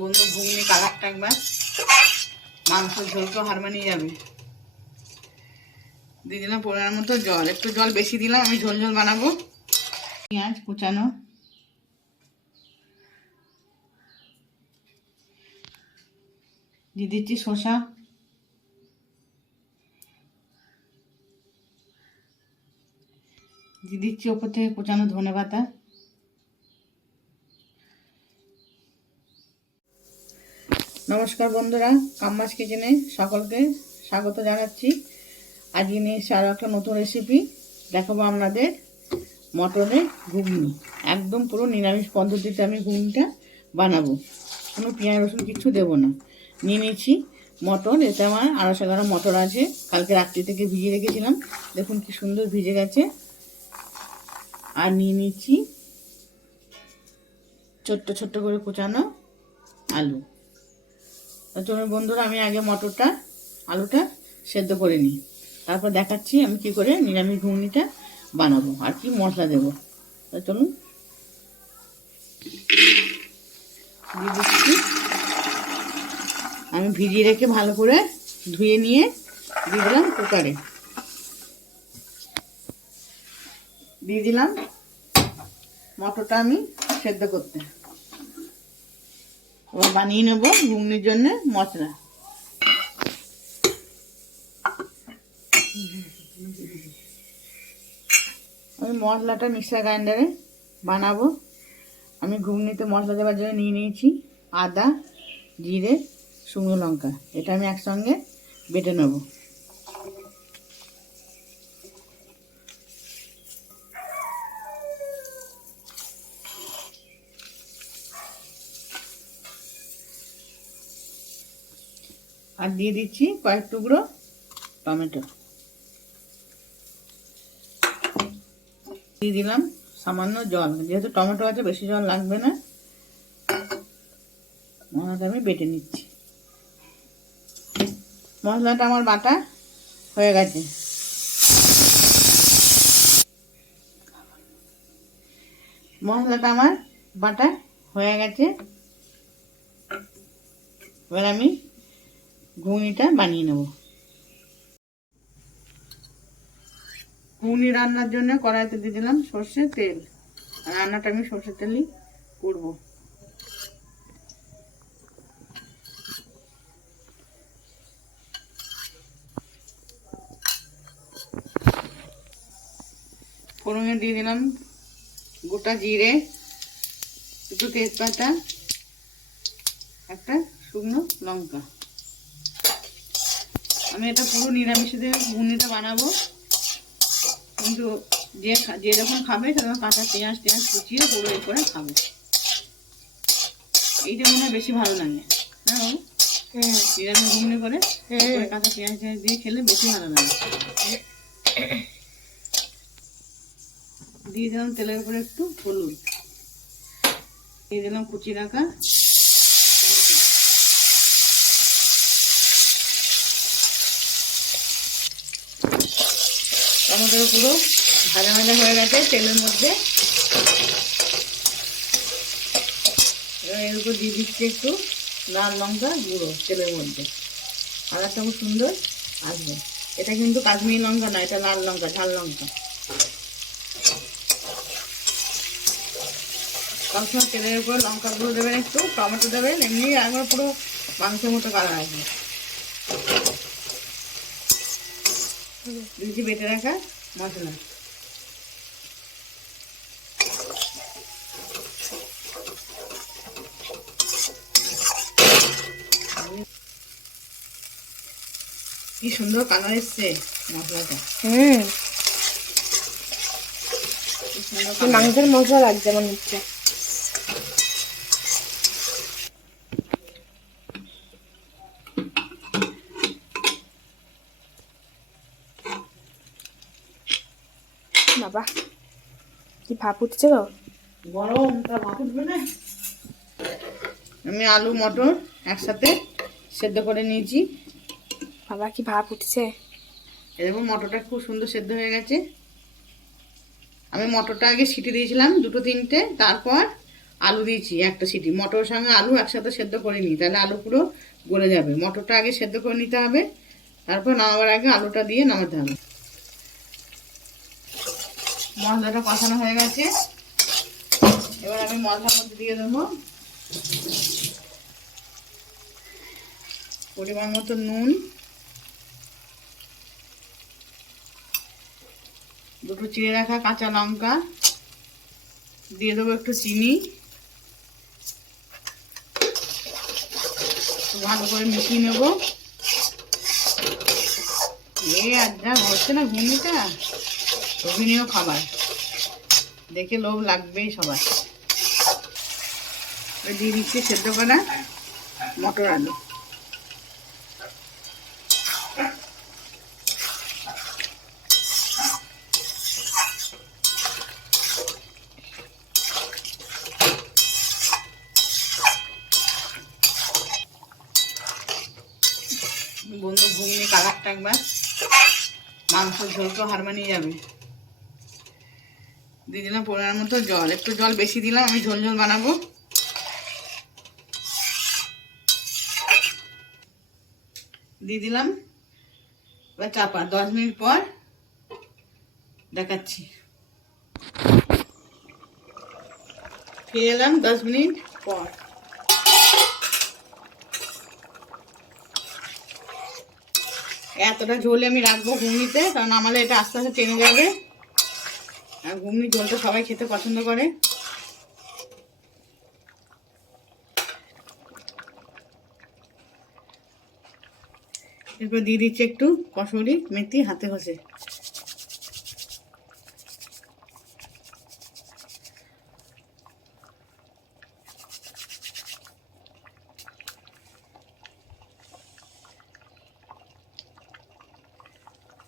বন্ধু ঘুগনি কালারটা একবার মাংস ঝোল তো হার মানিয়ে যাবে। দিয়ে দিলাম পরিমাণ মতো জল, একটু জল বেশি দিলাম, আমি ঝোল ঝোল বানাবো। পেঁয়াজ কুচানো, দিয়ে দিচ্ছি শসা, দিয়ে দিচ্ছি ওপর থেকে কুচানো ধনেপাতা। নমস্কার বন্ধুরা, কাম্মাস কিচেনে সকলকে স্বাগত জানাচ্ছি। আজকে নিয়ে এসে আরও একটা নতুন রেসিপি দেখাবো আপনাদের, মটরের ঘুগনি। একদম পুরো নিরামিষ পদ্ধতিতে আমি ঘুগনিটা বানাবো, কোনো পেঁয়াজ রসুন কিছু দেবো না। নিয়ে নিয়েছি মটর, এতে আমার 250 গ্রাম মটর আছে, কালকে রাত্রি থেকে ভিজিয়ে রেখেছিলাম, দেখুন কি সুন্দর ভিজে গেছে। আর নিয়ে নিচ্ছি ছোট্ট ছোট্ট করে কুচানো আলু। চলুন বন্ধুরা, আমি আগে মটরটা আলুটা সেদ্ধ করে নিই, তারপর দেখাচ্ছি আমি কি করে নিরামিষ ঘুগনিটা বানাবো আর কি মশলা দেবো। চলুন দিয়ে দিচ্ছি, আমি ভিজিয়ে রেখে ভালো করে ধুয়ে নিয়ে দিয়ে দিলাম কুকারে, দিয়ে দিলাম মটরটা আমি সেদ্ধ করতে। এবার বানিয়ে নেব ঘুগনির জন্য মশলা। আমি মশলাটা মিক্সার গ্রাইন্ডারে বানাবো। আমি ঘুগনিতে মশলা দেওয়ার জন্য নিয়ে নিয়েছি আদা, জিরে, শুকনো লঙ্কা, এটা আমি একসঙ্গে বেটে নেব। আর দিয়ে দিচ্ছি কয়েক টুকরো টমেটো, দিয়ে দিলাম সামান্য জল, যেহেতু টমেটো আছে বেশি জল লাগবে না। মশলাটা আমি বেটে নিচ্ছি। মশলাটা আমার বাটা হয়ে গেছে। মশলাটা আমার বাটা হয়ে গেছে, এবার আমি ঘুগনিটা বানিয়ে নেব। ঘুগনি রান্নার জন্য কড়াইতে দিয়ে দিলাম সর্ষের তেল, আর রান্নাটা আমি সর্ষের তেলই করবো। ফোড়নে দিয়ে দিলাম গোটা জিরে, একটু তেজপাতা, একটা শুকনো লঙ্কা। আমি এটা পুরো নিরামিষে দিয়ে ঘুগনিটা বানাবো, কিন্তু যে যখন খাবে সেরকম কাঁচা পেঁয়াজ কুচিয়ে পুরো এ করে খাবে। এইটা মনে হয় বেশি ভালো লাগে, হ্যাঁ নিরামিষ ঘুগনি করে কাঁচা পেঁয়াজ দিয়ে খেলে বেশি ভালো লাগে। দিয়ে দিলাম তেলের উপরে একটু হলুদ, দিয়ে দিলাম কুচি রাখা টমেটো, পুরো ভাজা ভাজা হয়ে গেছে তেলের মধ্যে। এবার এর উপর দিয়ে দিচ্ছি একটু লাল লঙ্কা গুঁড়ো তেলের মধ্যে, কালারটা খুব সুন্দর আসবে। এটা কিন্তু কাশ্মীরি লঙ্কা না, এটা লাল লঙ্কা, ঝাল লঙ্কা। সবসময় তেলের উপর লঙ্কা গুঁড়ো দেবেন, একটু টমেটো দেবেন, এমনি একবার পুরো মাংসের মতো কালার আসবে। দিয়েছি বেটে রাখা মশলা, কি সুন্দর কালার এসছে মশলাটা। মাংসের মশলা লাগছে মনে হচ্ছে। বাবা কি ভাপ উঠছে গো, গরম তা ভাপ উঠবে না। আমি আলু মটর একসাথে সেদ্ধ করে নিয়েছি। বাবা কি ভাপ উঠছে। এরকম মটরটা খুব সুন্দর সেদ্ধ হয়ে গেছে। আমি মটরটা আগে সিটি দিয়েছিলাম 2-3টে, তারপর আলু দিয়েছি একটা সিটি, মটরের সঙ্গে আলু একসাথে সেদ্ধ করে নিই, তাহলে আলু পুরো গলে যাবে। মটরটা আগে সেদ্ধ করে নিতে হবে, তারপর নামাবার আগে আলুটা দিয়ে নামাতে হবে। মশলাটা কষানো হয়ে গেছে, এবার আমি মশলার মধ্যে দিয়ে দেবো পরিমাণ মতো নুন, দুটো চিড়ে রাখা কাঁচা লঙ্কা, দিয়ে দেবো একটু চিনি, ভালো করে মিশিয়ে নেব। আর যা হচ্ছে না ঘুগনিটা, লোভনীয় খাবার, দেখে লোভ লাগবেই সবার। দিয়ে দিচ্ছি সেদ্ধ করা মটর আলু। বন্ধু ঘুগনি কালারটা একবার মাংস ঝোলকে হার মানিয়ে যাবে। দিয়ে দিলাম পরিমাণ মতো জল, একটু জল বেশি দিলাম, আমি ঝোল ঝোল বানাবো। দিয়ে দিলাম এবার চাপা, 10 মিনিট পর দেখাচ্ছি। ফিরে এলাম 10 মিনিট পর। এতটা ঝোলে আমি রাখবো ঘুগনিতে, কারণ আমাদের এটা আস্তে আস্তে টেনে যাবে, আর ঘুগনি ঝোলটা সবাই খেতে পছন্দ করে। এরপর দিয়ে দিচ্ছি একটু কসুরি মেথি হাতে ঘষে।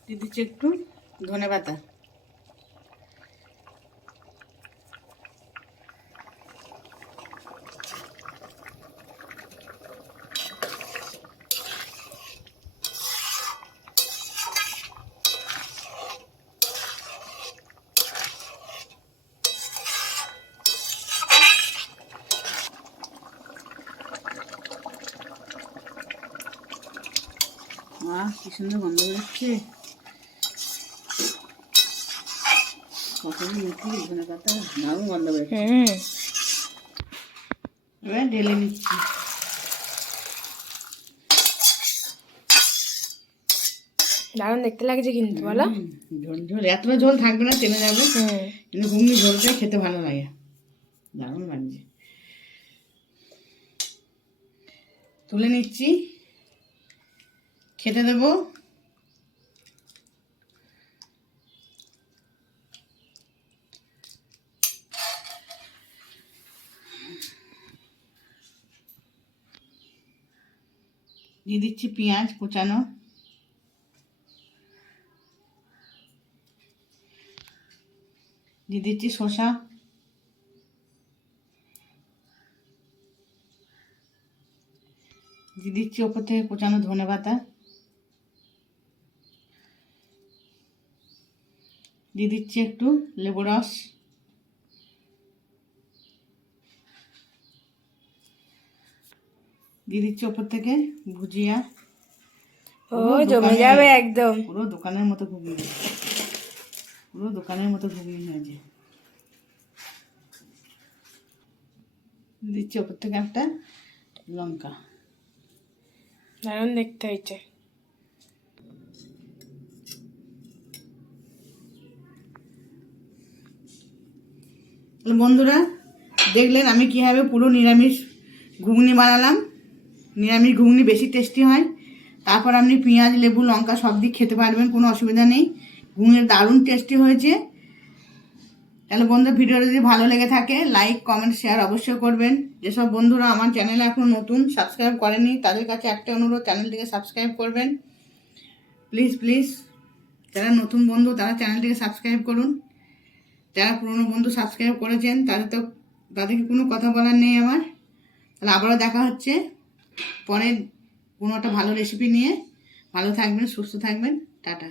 দিয়ে দিচ্ছি একটু ধনে পাতা। কি সুন্দর গন্ধ বেরোচ্ছে, কসুরি মেথি ধনে পাতা, দারুণ গন্ধ বেরোচ্ছে। এবার ঢেলে নিচ্ছি। দারুণ দেখতে লাগছে কিন্তু, বলো। ঝোল ঝোল, এতটা ঝোল থাকবে না, টেনে যাবে, কিন্তু ঘুগনি ঝোলটা খেতে ভালো লাগে, দারুণ লাগছে। তুলে নিচ্ছি, খেতে দেবো। দিয়ে দিচ্ছি পেঁয়াজ কুচানো, দিয়ে দিচ্ছি শসা, দিয়ে দিচ্ছি ওপর থেকে কুচানো ধনে পাতা, দিয়ে দিচ্ছি একটু লেবু রস, দিয়ে দিচ্ছি ওপর থেকে ভুজিয়া। ও জমে যাবে একদম, পুরো দোকানের মতো ঘুগনি, পুরো দোকানের মতো ঘুগনি হয়েছে। দিচ্ছি ওপর থেকে একটা লঙ্কা। দারুণ দেখতে হয়েছে। বন্ধুরা দেখলেন আমি কীভাবে পুরো নিরামিষ ঘুগনি বানালাম। নিরামিষ ঘুগনি বেশি টেস্টি হয়। তারপর আপনি পেঁয়াজ লেবু লঙ্কা সব দিয়ে খেতে পারবেন, কোনো অসুবিধা নেই। ঘুগনি দারুণ টেস্টি হয়েছে। তাহলে বন্ধু ভিডিওটা যদি ভালো লেগে থাকে লাইক কমেন্ট শেয়ার অবশ্যই করবেন। যেসব বন্ধুরা আমার চ্যানেলে এখনও নতুন সাবস্ক্রাইব করেনি তাদের কাছে একটা অনুরোধ, চ্যানেলটিকে সাবস্ক্রাইব করবেন প্লিজ প্লিজ। যারা নতুন বন্ধু তারা চ্যানেলটিকে সাবস্ক্রাইব করুন। যারা পুরনো বন্ধু সাবস্ক্রাইব করেছেন তাদেরকে কোনো কথা বলার নেই আমার। তাহলে আবারও দেখা হচ্ছে পরে কোনো একটা ভালো রেসিপি নিয়ে। ভালো থাকবেন, সুস্থ থাকবেন, টাটা।